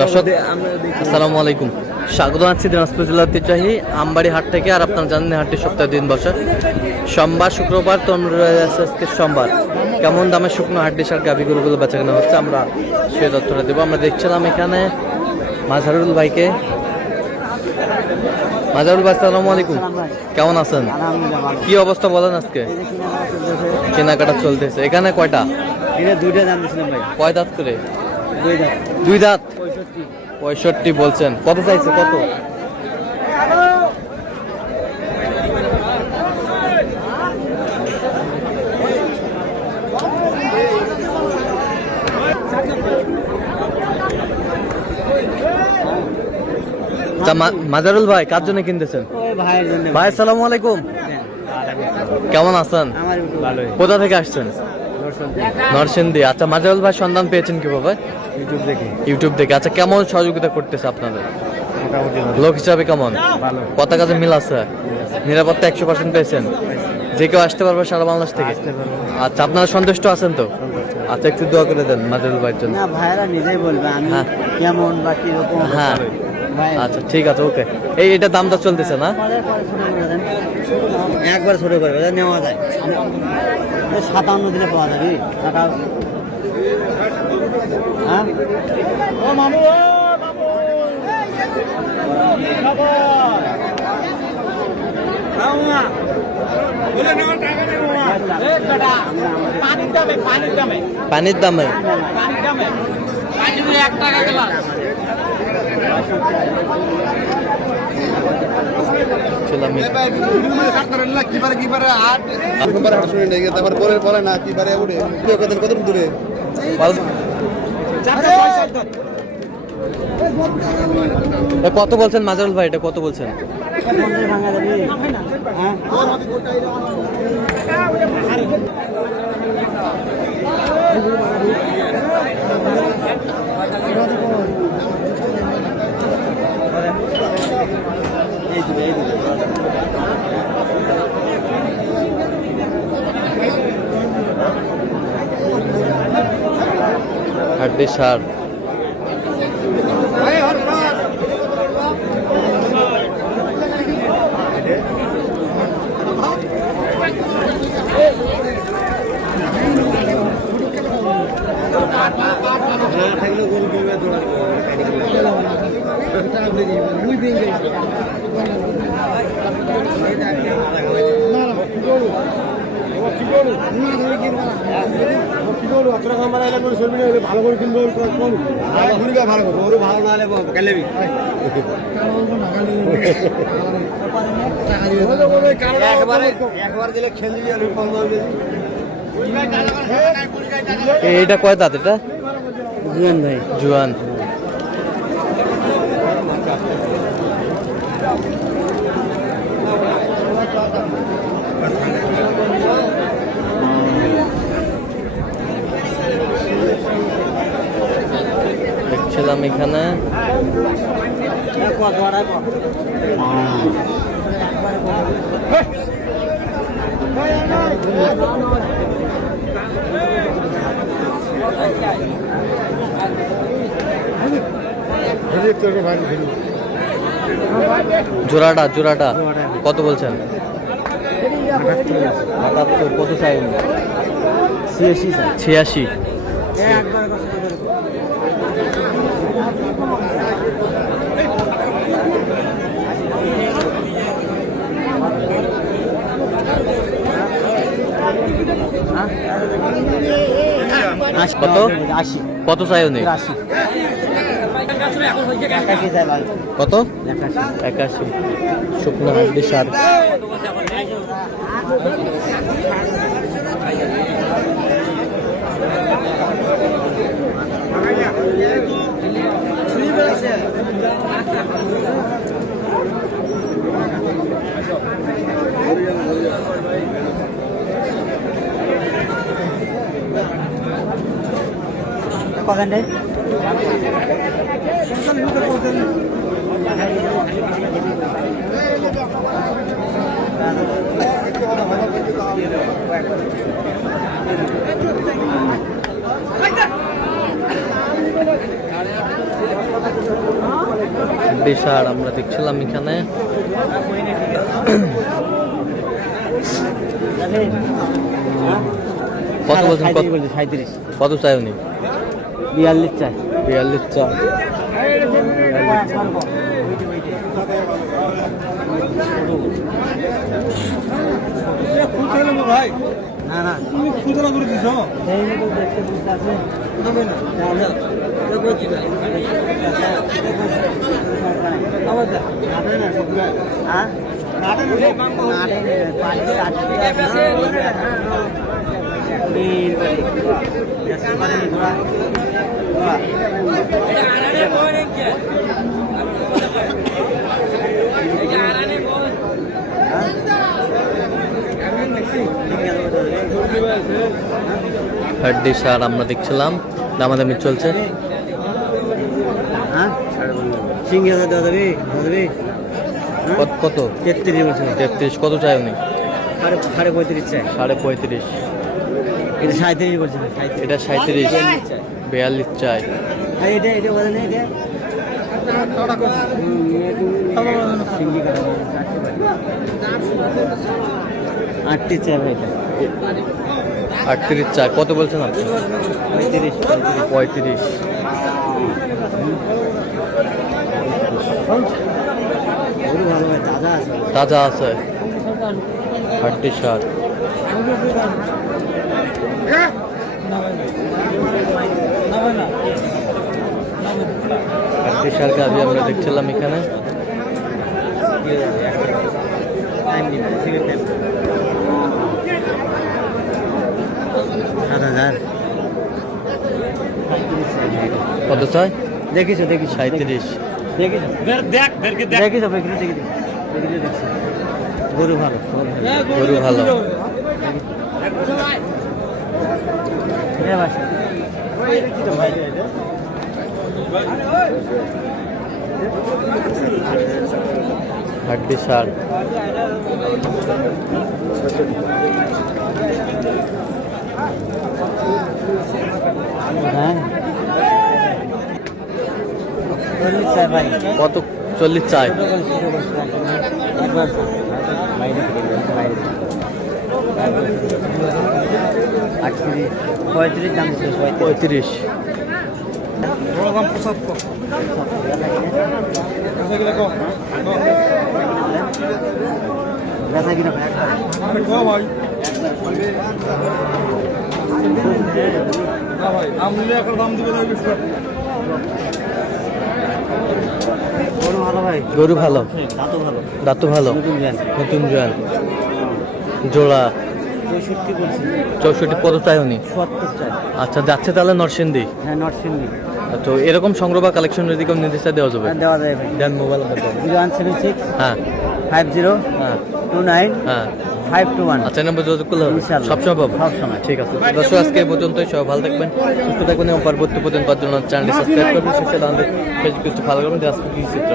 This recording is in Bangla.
দর্শক আসসালামু আলাইকুম, স্বাগত জানাচ্ছি দিনাজপুর জেলার ঐতিহ্যবাহী আমবাড়ি হাট থেকে। আর আপনারা জানেন হাটটি সপ্তাহে দিন বসে সোমবার, শুক্রবার। তো আজকে সোমবার কেমন দামে শুকনো হাড্ডি সার গাভী গরুগুলো বেচা কেনা হচ্ছে আমরা সে তথ্যটা দেবো। আমরা দেখছিলাম এখানে মাজারুল ভাইকে। মাজারুল ভাই আসসালামু আলাইকুম, কেমন আছেন? কি অবস্থা বলেন আজকে? কেনাকাটা চলতেছে। এখানে কয়টা? দুইটা দাম দিয়েছিলাম ভাই। কয় দাঁত করে? দুই দাঁত। 65 বলছেন। কত চাইছে? কত? মাজারুল ভাই কার জন্য কিনতেছেন? ভাই আসসালামু আলাইকুম, কেমন আছেন? কোথা থেকে আসছেন? নরসিংদী। আচ্ছা মাজারুল ভাই সন্ধান পেয়েছেন কিভাবে? ইউটিউব দেখে। আচ্ছা কেমন সহযোগিতা করতেছে আপনাদের? লোক হিসাবে কেমন? কথা কাজে মিল আছে? নিরাপত্তা 100% পেয়েছেন? যে কেউ আসতে পারবে সারা বাংলাদেশ থেকে? আচ্ছা আপনারা সন্তুষ্ট আছেন তো? আচ্ছা একটু দোয়া করে দেন মাজারুল ভাইয়ের জন্য। ভাইরা নিজেই বলবে আমি কেমন বা কিরকম। হ্যাঁ আচ্ছা ঠিক আছে, ওকে। এটা দামটা চলতেছে না? একবার ছোট করে নেওয়া যায়, 57 দিলে পাওয়া যাবে টাকা। হ্যাঁ ও মামু, পানির দামে কত বলছেন মাজারুল ভাই? এটা কত বলছেন? হাড্ডি সার ভালো করে কিনবো, ভালো করে ভালো না হলে গেলেবি একবার দিলে খেলবি। এইটা কয় দাঁত? এটা জুয়ান ভাই, জুয়ান। দেখছিলাম এখানে জোড়াটা কত বলছেন? 78। কত চাই? 86। কত? 80। কত চাই উনি? কত? 81। শুকনো হাড্ডি সার। হাড্ডি সার আমরা দেখছিলাম এখানে। কত বলছেন? 37 কত চাই উনি? 42 চাই। 42 চাই। ভাই না না তুমি খুদরা করে দিছ এই তো দেখতে বুঝতে আছে তবে না হাড্ডি সার আমরা দেখছিলাম, দামাদামি চলছে। সিঙ্গেল দাদাবি কত? 33 বলছেন। 33 কত চাই উনি? 35.5 চাই। 35.5। এটা 37 বলছেন। এটা 37। 42 চাই। এটা এটা বলেন এটা সিঙ্গি কাটা 38 চাই ভাই। 38 চাই। কত বলছেন আপনি? 35। ভালো ভাই, তাজা আছে। তাজা আছে। হাড্ডি সার। হাড্ডি সার গাভি আমরা দেখছিলাম এখানে। 7,000 কত চাই? দেখিছো 37। দেখিছো গরু ভালো। গরু ভালো। হাড্ডি সার। কত? 40 চাই। 35 দাম ছিল। 35। বেচা কিনা ভাই গরু ভালো। দাঁতও ভালো। নতুন নতুন জোয়ান। জোড়া 64 বলছি। 64 কত চাই উনি? 70 চাই। আচ্ছা, যাচ্ছে তাহলে নরসিংদী। হ্যাঁ নরসিংদী। তো এরকম সংগ্রহ বা কালেকশন যদি কেউ নির্দিষ্ট দেওয়া যাবে? দেওয়া যায় ভাই। দেন মোবাইল নাম্বার। 0176 হ্যাঁ 50 হ্যাঁ 29 হ্যাঁ 521। আচ্ছা, এই নাম্বার যোগাযোগ করলে হবে? ইনশাআল্লাহ। সবসময় পাবো? সবসময়। ঠিক আছে দর্শক, আজকে এই পর্যন্তই। সবাই ভালো থাকবেন, সুস্থ থাকবেন এবং পরবর্তী পর্যন্ত পাওয়ার জন্য চ্যানেলটি সাবস্ক্রাইব করবেন। সেটা আমাদের ফেসবুক পেজটি ফলো করবেন। আজকে কি চিত্র